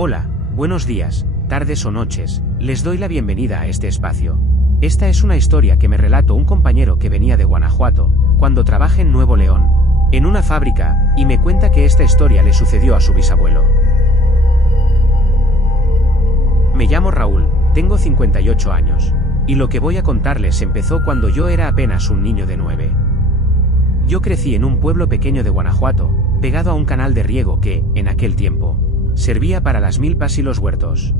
Hola, buenos días, tardes o noches, les doy la bienvenida a este espacio. Esta es una historia que me relató un compañero que venía de Guanajuato, cuando trabajé en Nuevo León, en una fábrica, y me cuenta que esta historia le sucedió a su bisabuelo. Me llamo Raúl, tengo 58 años, y lo que voy a contarles empezó cuando yo era apenas un niño de 9. Yo crecí en un pueblo pequeño de Guanajuato, pegado a un canal de riego que, en aquel tiempo, servía para las milpas y los huertos.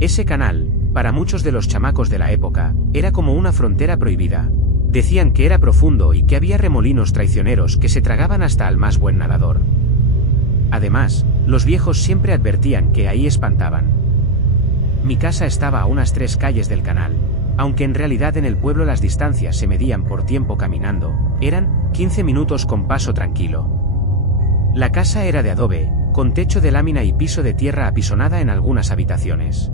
Ese canal, para muchos de los chamacos de la época, era como una frontera prohibida. Decían que era profundo y que había remolinos traicioneros que se tragaban hasta al más buen nadador. Además, los viejos siempre advertían que ahí espantaban. Mi casa estaba a unas 3 calles del canal, aunque en realidad en el pueblo las distancias se medían por tiempo caminando, eran 15 minutos con paso tranquilo. La casa era de adobe, con techo de lámina y piso de tierra apisonada en algunas habitaciones.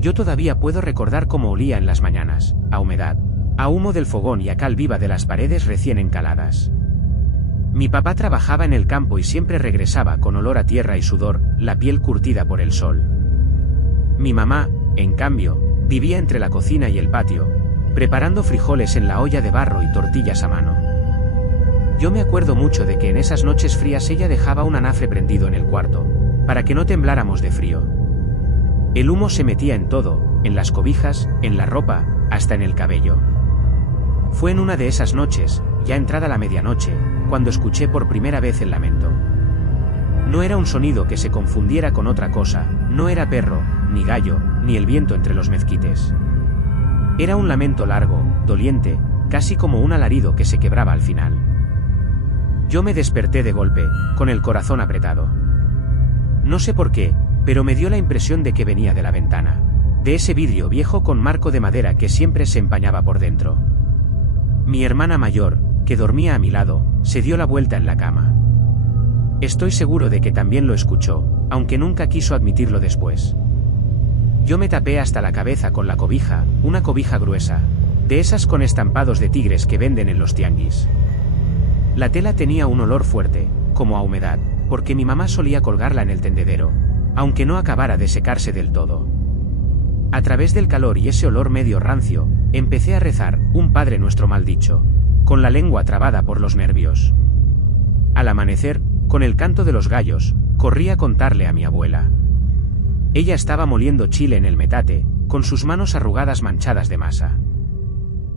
Yo todavía puedo recordar cómo olía en las mañanas, a humedad, a humo del fogón y a cal viva de las paredes recién encaladas. Mi papá trabajaba en el campo y siempre regresaba con olor a tierra y sudor, la piel curtida por el sol. Mi mamá, en cambio, vivía entre la cocina y el patio, preparando frijoles en la olla de barro y tortillas a mano. Yo me acuerdo mucho de que en esas noches frías ella dejaba un anafre prendido en el cuarto, para que no tembláramos de frío. El humo se metía en todo, en las cobijas, en la ropa, hasta en el cabello. Fue en una de esas noches, ya entrada la medianoche, cuando escuché por primera vez el lamento. No era un sonido que se confundiera con otra cosa, no era perro, ni gallo, ni el viento entre los mezquites. Era un lamento largo, doliente, casi como un alarido que se quebraba al final. Yo me desperté de golpe, con el corazón apretado. No sé por qué, pero me dio la impresión de que venía de la ventana, de ese vidrio viejo con marco de madera que siempre se empañaba por dentro. Mi hermana mayor, que dormía a mi lado, se dio la vuelta en la cama. Estoy seguro de que también lo escuchó, aunque nunca quiso admitirlo después. Yo me tapé hasta la cabeza con la cobija, una cobija gruesa, de esas con estampados de tigres que venden en los tianguis. La tela tenía un olor fuerte, como a humedad, porque mi mamá solía colgarla en el tendedero, aunque no acabara de secarse del todo. A través del calor y ese olor medio rancio, empecé a rezar, un Padre Nuestro mal dicho, con la lengua trabada por los nervios. Al amanecer, con el canto de los gallos, corrí a contarle a mi abuela. Ella estaba moliendo chile en el metate, con sus manos arrugadas manchadas de masa.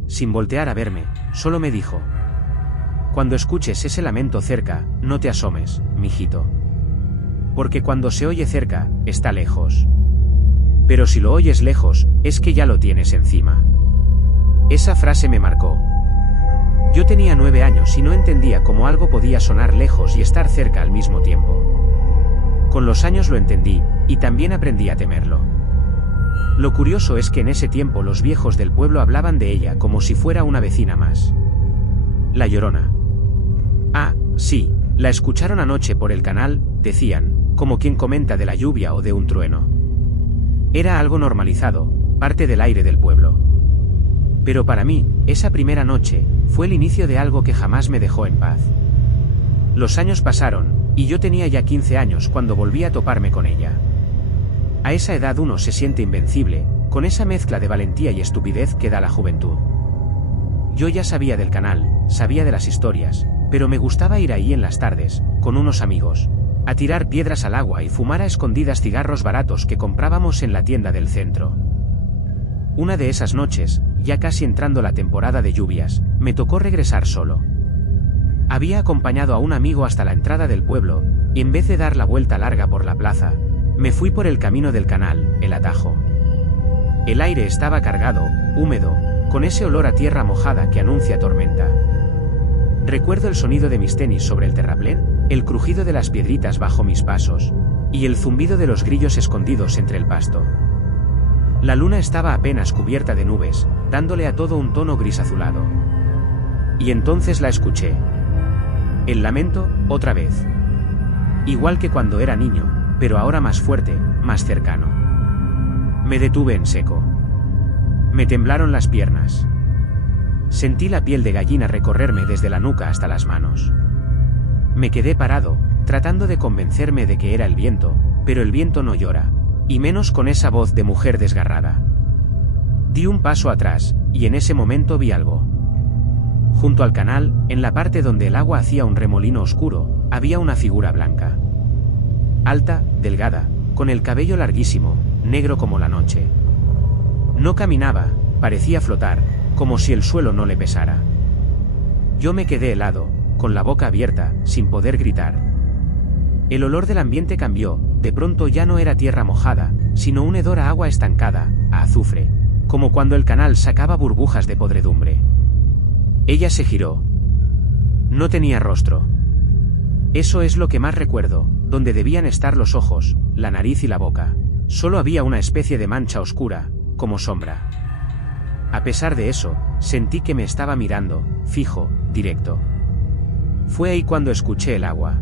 Sin voltear a verme, solo me dijo: «Cuando escuches ese lamento cerca, no te asomes, mijito. Porque cuando se oye cerca, está lejos. Pero si lo oyes lejos, es que ya lo tienes encima». Esa frase me marcó. Yo tenía 9 años y no entendía cómo algo podía sonar lejos y estar cerca al mismo tiempo. Con los años lo entendí, y también aprendí a temerlo. Lo curioso es que en ese tiempo los viejos del pueblo hablaban de ella como si fuera una vecina más. La Llorona. Ah, sí, la escucharon anoche por el canal, decían, como quien comenta de la lluvia o de un trueno. Era algo normalizado, parte del aire del pueblo. Pero para mí, esa primera noche, fue el inicio de algo que jamás me dejó en paz. Los años pasaron, y yo tenía ya 15 años cuando volví a toparme con ella. A esa edad uno se siente invencible, con esa mezcla de valentía y estupidez que da la juventud. Yo ya sabía del canal, sabía de las historias, pero me gustaba ir ahí en las tardes, con unos amigos, a tirar piedras al agua y fumar a escondidas cigarros baratos que comprábamos en la tienda del centro. Una de esas noches, ya casi entrando la temporada de lluvias, me tocó regresar solo. Había acompañado a un amigo hasta la entrada del pueblo, y en vez de dar la vuelta larga por la plaza, me fui por el camino del canal, el atajo. El aire estaba cargado, húmedo, con ese olor a tierra mojada que anuncia tormenta. Recuerdo el sonido de mis tenis sobre el terraplén, el crujido de las piedritas bajo mis pasos, y el zumbido de los grillos escondidos entre el pasto. La luna estaba apenas cubierta de nubes, dándole a todo un tono gris azulado. Y entonces la escuché. El lamento, otra vez. Igual que cuando era niño, pero ahora más fuerte, más cercano. Me detuve en seco. Me temblaron las piernas. Sentí la piel de gallina recorrerme desde la nuca hasta las manos. Me quedé parado, tratando de convencerme de que era el viento, pero el viento no llora, y menos con esa voz de mujer desgarrada. Di un paso atrás, y en ese momento vi algo. Junto al canal, en la parte donde el agua hacía un remolino oscuro, había una figura blanca. Alta, delgada, con el cabello larguísimo, negro como la noche. No caminaba, parecía flotar, como si el suelo no le pesara. Yo me quedé helado, con la boca abierta, sin poder gritar. El olor del ambiente cambió, de pronto ya no era tierra mojada, sino un hedor a agua estancada, a azufre, como cuando el canal sacaba burbujas de podredumbre. Ella se giró. No tenía rostro. Eso es lo que más recuerdo, donde debían estar los ojos, la nariz y la boca. Solo había una especie de mancha oscura, como sombra. A pesar de eso, sentí que me estaba mirando, fijo, directo. Fue ahí cuando escuché el agua.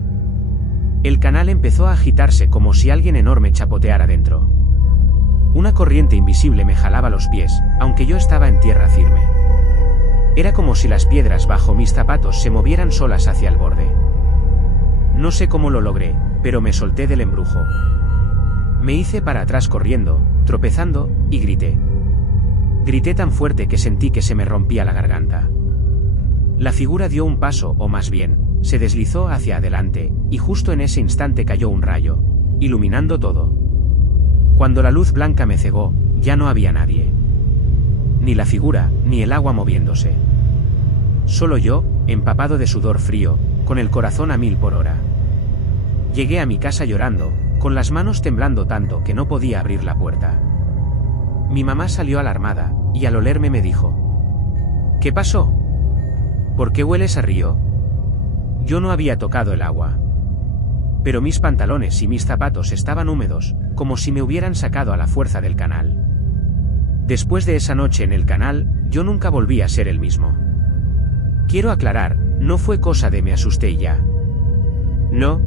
El canal empezó a agitarse como si alguien enorme chapoteara dentro. Una corriente invisible me jalaba los pies, aunque yo estaba en tierra firme. Era como si las piedras bajo mis zapatos se movieran solas hacia el borde. No sé cómo lo logré, pero me solté del embrujo. Me hice para atrás corriendo, tropezando, y grité. Grité tan fuerte que sentí que se me rompía la garganta. La figura dio un paso, o más bien, se deslizó hacia adelante, y justo en ese instante cayó un rayo, iluminando todo. Cuando la luz blanca me cegó, ya no había nadie. Ni la figura, ni el agua moviéndose. Solo yo, empapado de sudor frío, con el corazón a 1000 por hora. Llegué a mi casa llorando, con las manos temblando tanto que no podía abrir la puerta. Mi mamá salió alarmada, y al olerme me dijo: ¿Qué pasó? ¿Por qué hueles a río? Yo no había tocado el agua. Pero mis pantalones y mis zapatos estaban húmedos, como si me hubieran sacado a la fuerza del canal. Después de esa noche en el canal, yo nunca volví a ser el mismo. Quiero aclarar, no fue cosa de me asusté y ya. No.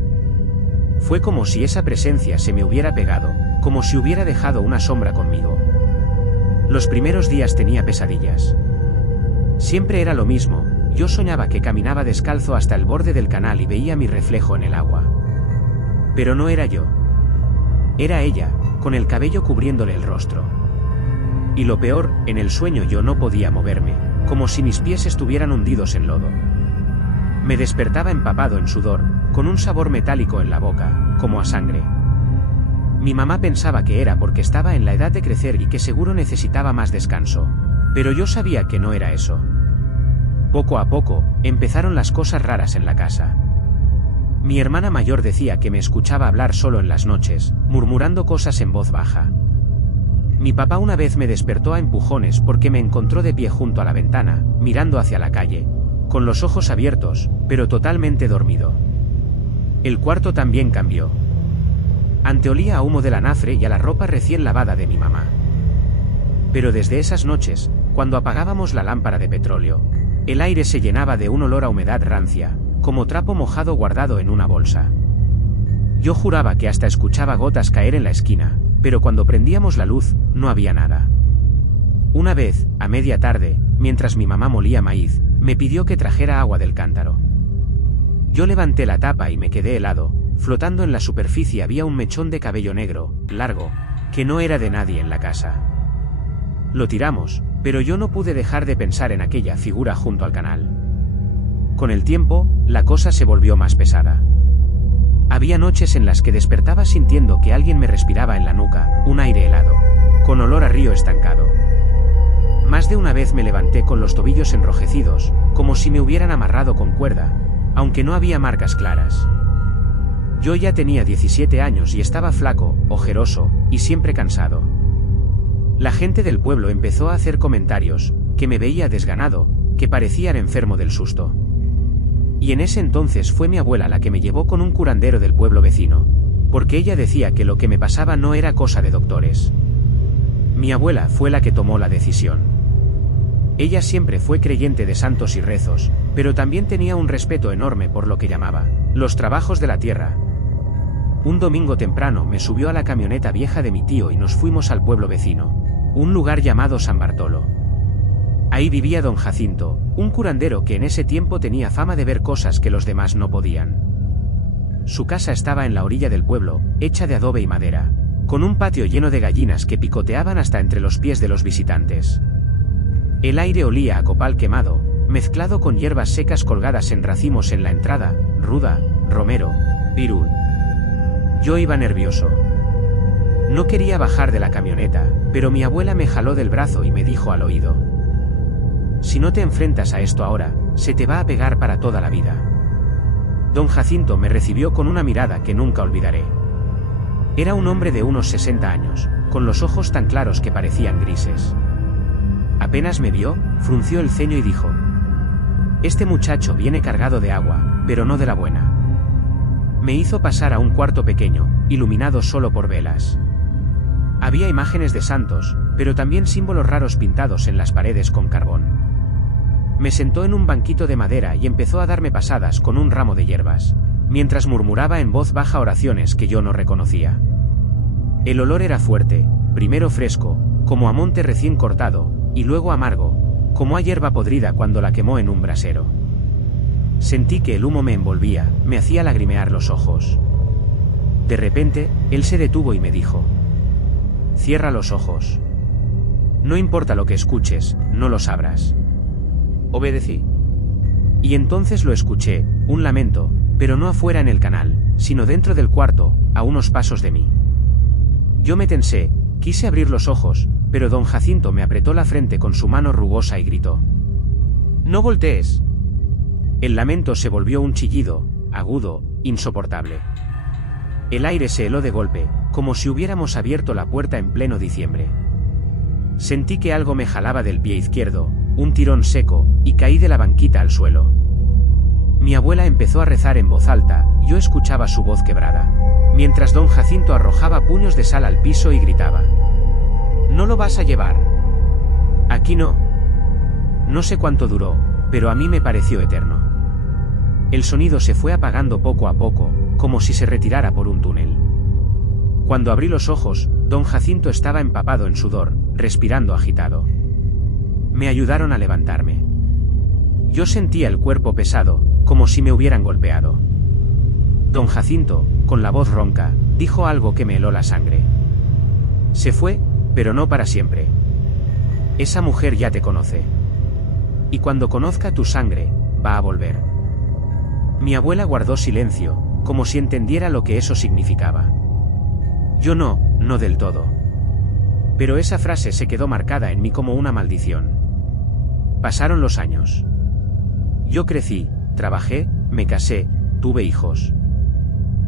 Fue como si esa presencia se me hubiera pegado, como si hubiera dejado una sombra conmigo. Los primeros días tenía pesadillas. Siempre era lo mismo, yo soñaba que caminaba descalzo hasta el borde del canal y veía mi reflejo en el agua. Pero no era yo. Era ella, con el cabello cubriéndole el rostro. Y lo peor, en el sueño yo no podía moverme, como si mis pies estuvieran hundidos en lodo. Me despertaba empapado en sudor, con un sabor metálico en la boca, como a sangre. Mi mamá pensaba que era porque estaba en la edad de crecer y que seguro necesitaba más descanso, pero yo sabía que no era eso. Poco a poco, empezaron las cosas raras en la casa. Mi hermana mayor decía que me escuchaba hablar solo en las noches, murmurando cosas en voz baja. Mi papá una vez me despertó a empujones porque me encontró de pie junto a la ventana, mirando hacia la calle, con los ojos abiertos, pero totalmente dormido. El cuarto también cambió. Anteolía a humo del anafre y a la ropa recién lavada de mi mamá. Pero desde esas noches, cuando apagábamos la lámpara de petróleo, el aire se llenaba de un olor a humedad rancia, como trapo mojado guardado en una bolsa. Yo juraba que hasta escuchaba gotas caer en la esquina, pero cuando prendíamos la luz, no había nada. Una vez, a media tarde, mientras mi mamá molía maíz, me pidió que trajera agua del cántaro. Yo levanté la tapa y me quedé helado. Flotando en la superficie había un mechón de cabello negro, largo, que no era de nadie en la casa. Lo tiramos, pero yo no pude dejar de pensar en aquella figura junto al canal. Con el tiempo, la cosa se volvió más pesada. Había noches en las que despertaba sintiendo que alguien me respiraba en la nuca, un aire helado, con olor a río estancado. Más de una vez me levanté con los tobillos enrojecidos, como si me hubieran amarrado con cuerda, aunque no había marcas claras. Yo ya tenía 17 años y estaba flaco, ojeroso, y siempre cansado. La gente del pueblo empezó a hacer comentarios, que me veía desganado, que parecían enfermo del susto. Y en ese entonces fue mi abuela la que me llevó con un curandero del pueblo vecino, porque ella decía que lo que me pasaba no era cosa de doctores. Mi abuela fue la que tomó la decisión. Ella siempre fue creyente de santos y rezos, pero también tenía un respeto enorme por lo que llamaba los trabajos de la tierra. Un domingo temprano me subió a la camioneta vieja de mi tío y nos fuimos al pueblo vecino, un lugar llamado San Bartolo. Ahí vivía don Jacinto, un curandero que en ese tiempo tenía fama de ver cosas que los demás no podían. Su casa estaba en la orilla del pueblo, hecha de adobe y madera, con un patio lleno de gallinas que picoteaban hasta entre los pies de los visitantes. El aire olía a copal quemado, mezclado con hierbas secas colgadas en racimos en la entrada, ruda, romero, pirul. Yo iba nervioso. No quería bajar de la camioneta, pero mi abuela me jaló del brazo y me dijo al oído: si no te enfrentas a esto ahora, se te va a pegar para toda la vida. Don Jacinto me recibió con una mirada que nunca olvidaré. Era un hombre de unos 60 años, con los ojos tan claros que parecían grises. Apenas me vio, frunció el ceño y dijo: este muchacho viene cargado de agua, pero no de la buena. Me hizo pasar a un cuarto pequeño, iluminado solo por velas. Había imágenes de santos, pero también símbolos raros pintados en las paredes con carbón. Me sentó en un banquito de madera y empezó a darme pasadas con un ramo de hierbas, mientras murmuraba en voz baja oraciones que yo no reconocía. El olor era fuerte, primero fresco, como a monte recién cortado, y luego amargo, como a hierba podrida cuando la quemó en un brasero. Sentí que el humo me envolvía, me hacía lagrimear los ojos. De repente, él se detuvo y me dijo: cierra los ojos. No importa lo que escuches, no lo sabrás. Obedecí. Y entonces lo escuché, un lamento, pero no afuera en el canal, sino dentro del cuarto, a unos pasos de mí. Yo me tensé, quise abrir los ojos, pero don Jacinto me apretó la frente con su mano rugosa y gritó: no voltees. El lamento se volvió un chillido, agudo, insoportable. El aire se heló de golpe, como si hubiéramos abierto la puerta en pleno diciembre. Sentí que algo me jalaba del pie izquierdo, un tirón seco, y caí de la banquita al suelo. Mi abuela empezó a rezar en voz alta, yo escuchaba su voz quebrada, mientras don Jacinto arrojaba puños de sal al piso y gritaba: no lo vas a llevar. Aquí no. No sé cuánto duró, pero a mí me pareció eterno. El sonido se fue apagando poco a poco, como si se retirara por un túnel. Cuando abrí los ojos, don Jacinto estaba empapado en sudor, respirando agitado. Me ayudaron a levantarme. Yo sentía el cuerpo pesado, como si me hubieran golpeado. Don Jacinto, con la voz ronca, dijo algo que me heló la sangre. Se fue, pero no para siempre. Esa mujer ya te conoce. Y cuando conozca tu sangre, va a volver. Mi abuela guardó silencio, como si entendiera lo que eso significaba. Yo no del todo. Pero esa frase se quedó marcada en mí como una maldición. Pasaron los años. Yo crecí, trabajé, me casé, tuve hijos.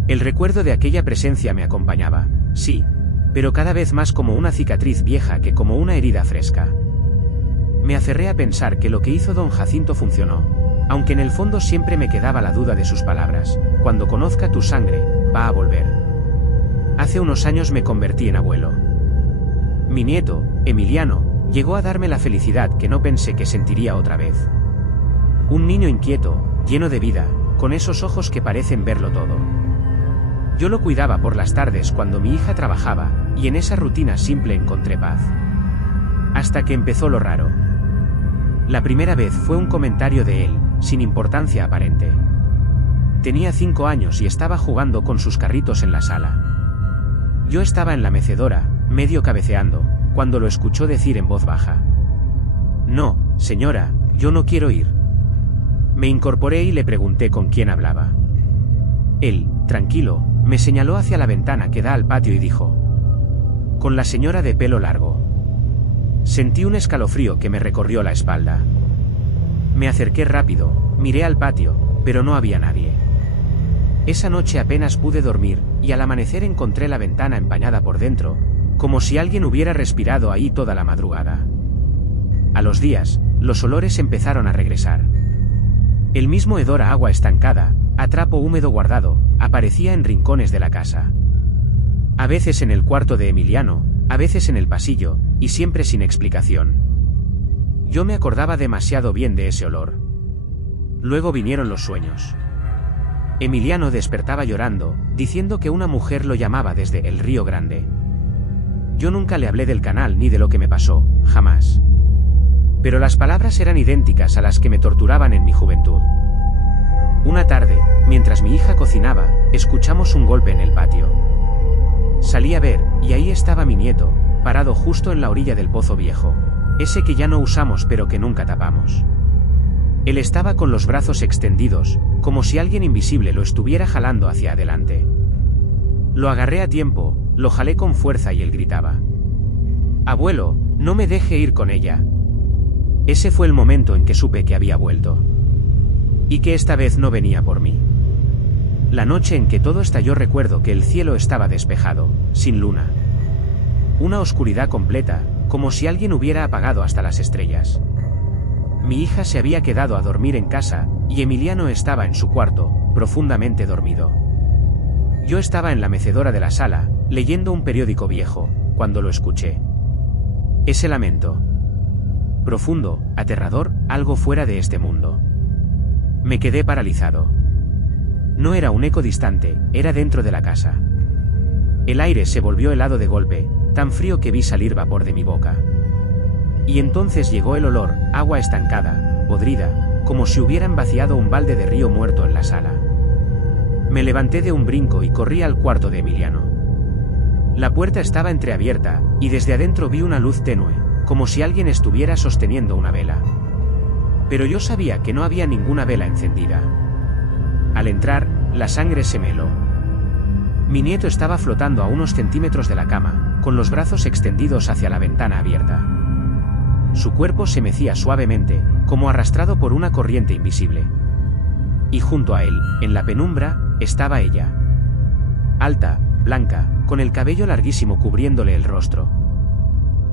El recuerdo de aquella presencia me acompañaba, sí, pero cada vez más como una cicatriz vieja que como una herida fresca. Me aferré a pensar que lo que hizo don Jacinto funcionó, aunque en el fondo siempre me quedaba la duda de sus palabras: cuando conozca tu sangre, va a volver. Hace unos años me convertí en abuelo. Mi nieto, Emiliano, llegó a darme la felicidad que no pensé que sentiría otra vez. Un niño inquieto, lleno de vida, con esos ojos que parecen verlo todo. Yo lo cuidaba por las tardes cuando mi hija trabajaba, y en esa rutina simple encontré paz. Hasta que empezó lo raro. La primera vez fue un comentario de él, sin importancia aparente. Tenía 5 años y estaba jugando con sus carritos en la sala. Yo estaba en la mecedora, medio cabeceando, cuando lo escuchó decir en voz baja: no, señora, yo no quiero ir. Me incorporé y le pregunté con quién hablaba. Él, tranquilo, me señaló hacia la ventana que da al patio y dijo: con la señora de pelo largo. Sentí un escalofrío que me recorrió la espalda. Me acerqué rápido, miré al patio, pero no había nadie. Esa noche apenas pude dormir, y al amanecer encontré la ventana empañada por dentro, como si alguien hubiera respirado ahí toda la madrugada. A los días, los olores empezaron a regresar. El mismo hedor a agua estancada, a trapo húmedo guardado, aparecía en rincones de la casa. A veces en el cuarto de Emiliano, a veces en el pasillo, y siempre sin explicación. Yo me acordaba demasiado bien de ese olor. Luego vinieron los sueños. Emiliano despertaba llorando, diciendo que una mujer lo llamaba desde el Río Grande. Yo nunca le hablé del canal ni de lo que me pasó, jamás. Pero las palabras eran idénticas a las que me torturaban en mi juventud. Una tarde, mientras mi hija cocinaba, escuchamos un golpe en el patio. Salí a ver, y ahí estaba mi nieto, parado justo en la orilla del pozo viejo, ese que ya no usamos pero que nunca tapamos. Él estaba con los brazos extendidos, como si alguien invisible lo estuviera jalando hacia adelante. Lo agarré a tiempo, lo jalé con fuerza y él gritaba: «Abuelo, no me deje ir con ella». Ese fue el momento en que supe que había vuelto. Y que esta vez no venía por mí. La noche en que todo estalló recuerdo que el cielo estaba despejado, sin luna. Una oscuridad completa, como si alguien hubiera apagado hasta las estrellas. Mi hija se había quedado a dormir en casa, y Emiliano estaba en su cuarto, profundamente dormido. Yo estaba en la mecedora de la sala, leyendo un periódico viejo, cuando lo escuché. Ese lamento. Profundo, aterrador, algo fuera de este mundo. Me quedé paralizado. No era un eco distante, era dentro de la casa. El aire se volvió helado de golpe, tan frío que vi salir vapor de mi boca. Y entonces llegó el olor, agua estancada, podrida, como si hubieran vaciado un balde de río muerto en la sala. Me levanté de un brinco y corrí al cuarto de Emiliano. La puerta estaba entreabierta, y desde adentro vi una luz tenue, como si alguien estuviera sosteniendo una vela. Pero yo sabía que no había ninguna vela encendida. Al entrar, la sangre se me heló. Mi nieto estaba flotando a unos centímetros de la cama, con los brazos extendidos hacia la ventana abierta. Su cuerpo se mecía suavemente, como arrastrado por una corriente invisible. Y junto a él, en la penumbra, estaba ella. Alta, blanca, con el cabello larguísimo cubriéndole el rostro.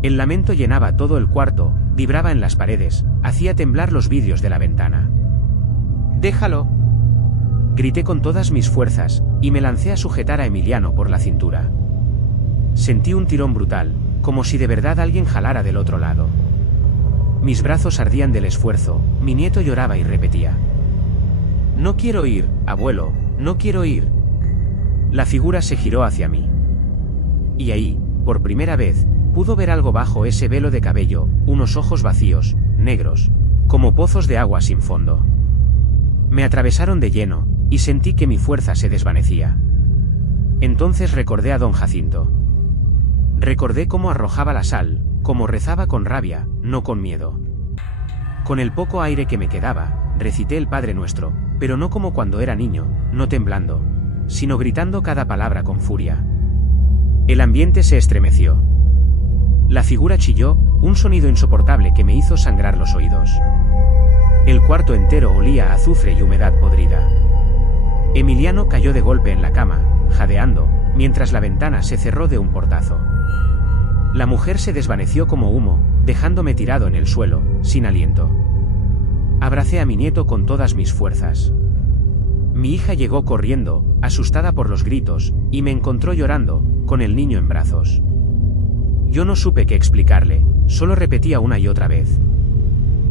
El lamento llenaba todo el cuarto, vibraba en las paredes, hacía temblar los vidrios de la ventana. «¡Déjalo!», grité con todas mis fuerzas, y me lancé a sujetar a Emiliano por la cintura. Sentí un tirón brutal, como si de verdad alguien jalara del otro lado. Mis brazos ardían del esfuerzo, mi nieto lloraba y repetía: «No quiero ir, abuelo, no quiero ir». La figura se giró hacia mí. Y ahí, por primera vez, pudo ver algo bajo ese velo de cabello, unos ojos vacíos, negros, como pozos de agua sin fondo. Me atravesaron de lleno, y sentí que mi fuerza se desvanecía. Entonces recordé a don Jacinto. Recordé cómo arrojaba la sal, cómo rezaba con rabia, no con miedo. Con el poco aire que me quedaba, recité el Padre Nuestro, pero no como cuando era niño, no temblando, sino gritando cada palabra con furia. El ambiente se estremeció. La figura chilló, un sonido insoportable que me hizo sangrar los oídos. El cuarto entero olía a azufre y humedad podrida. Emiliano cayó de golpe en la cama, jadeando, mientras la ventana se cerró de un portazo. La mujer se desvaneció como humo, dejándome tirado en el suelo, sin aliento. Abracé a mi nieto con todas mis fuerzas. Mi hija llegó corriendo, asustada por los gritos, y me encontró llorando, con el niño en brazos. Yo no supe qué explicarle, solo repetía una y otra vez: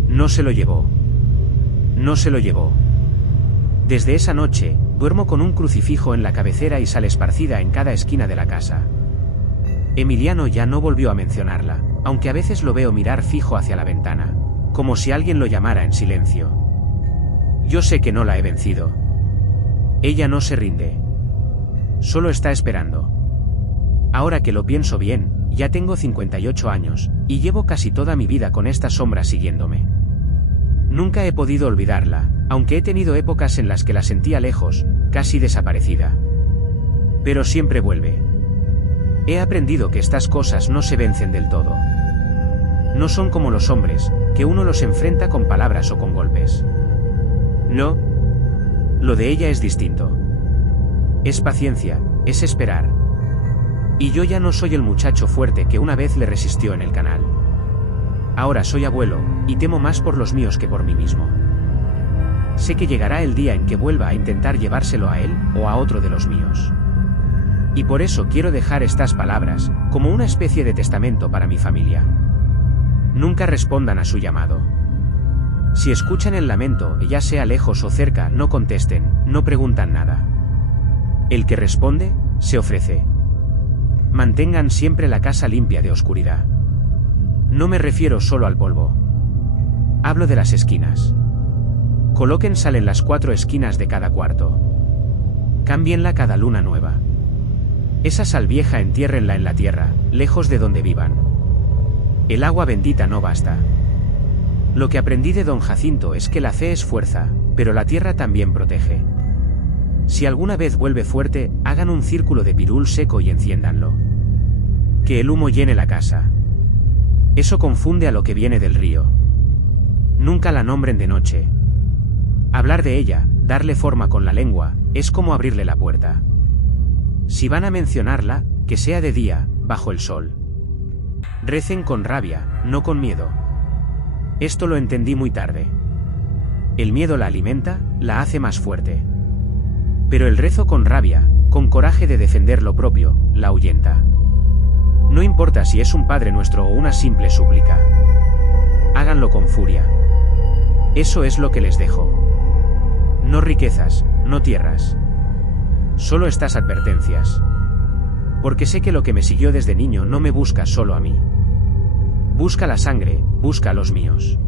«No se lo llevó. No se lo llevó». Desde esa noche, duermo con un crucifijo en la cabecera y sal esparcida en cada esquina de la casa. Emiliano ya no volvió a mencionarla, aunque a veces lo veo mirar fijo hacia la ventana, como si alguien lo llamara en silencio. Yo sé que no la he vencido. Ella no se rinde. Solo está esperando. Ahora que lo pienso bien, ya tengo 58 años, y llevo casi toda mi vida con esta sombra siguiéndome. Nunca he podido olvidarla, aunque he tenido épocas en las que la sentía lejos, casi desaparecida. Pero siempre vuelve. He aprendido que estas cosas no se vencen del todo. No son como los hombres, que uno los enfrenta con palabras o con golpes. No. Lo de ella es distinto. Es paciencia, es esperar. Y yo ya no soy el muchacho fuerte que una vez le resistió en el canal. Ahora soy abuelo, y temo más por los míos que por mí mismo. Sé que llegará el día en que vuelva a intentar llevárselo a él, o a otro de los míos. Y por eso quiero dejar estas palabras, como una especie de testamento para mi familia. Nunca respondan a su llamado. Si escuchan el lamento, ya sea lejos o cerca, no contesten, no preguntan nada. El que responde, se ofrece. Mantengan siempre la casa limpia de oscuridad. No me refiero solo al polvo. Hablo de las esquinas. Coloquen sal en las 4 esquinas de cada cuarto. Cámbienla cada luna nueva. Esa sal vieja entiérrenla en la tierra, lejos de donde vivan. El agua bendita no basta. Lo que aprendí de don Jacinto es que la fe es fuerza, pero la tierra también protege. Si alguna vez vuelve fuerte, hagan un círculo de pirul seco y enciéndanlo. Que el humo llene la casa. Eso confunde a lo que viene del río. Nunca la nombren de noche. Hablar de ella, darle forma con la lengua, es como abrirle la puerta. Si van a mencionarla, que sea de día, bajo el sol. Recen con rabia, no con miedo. Esto lo entendí muy tarde. El miedo la alimenta, la hace más fuerte. Pero el rezo con rabia, con coraje de defender lo propio, la ahuyenta. No importa si es un Padre Nuestro o una simple súplica. Háganlo con furia. Eso es lo que les dejo. No riquezas, no tierras. Solo estas advertencias. Porque sé que lo que me siguió desde niño no me busca solo a mí. Busca la sangre, busca a los míos.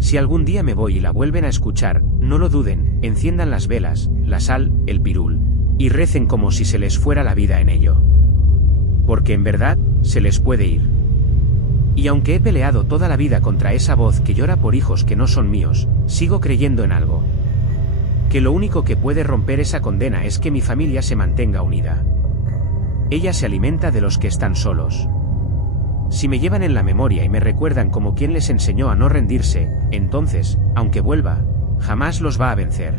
Si algún día me voy y la vuelven a escuchar, no lo duden, enciendan las velas, la sal, el pirul, y recen como si se les fuera la vida en ello. Porque en verdad, se les puede ir. Y aunque he peleado toda la vida contra esa voz que llora por hijos que no son míos, sigo creyendo en algo. Que lo único que puede romper esa condena es que mi familia se mantenga unida. Ella se alimenta de los que están solos. Si me llevan en la memoria y me recuerdan como quien les enseñó a no rendirse, entonces, aunque vuelva, jamás los va a vencer.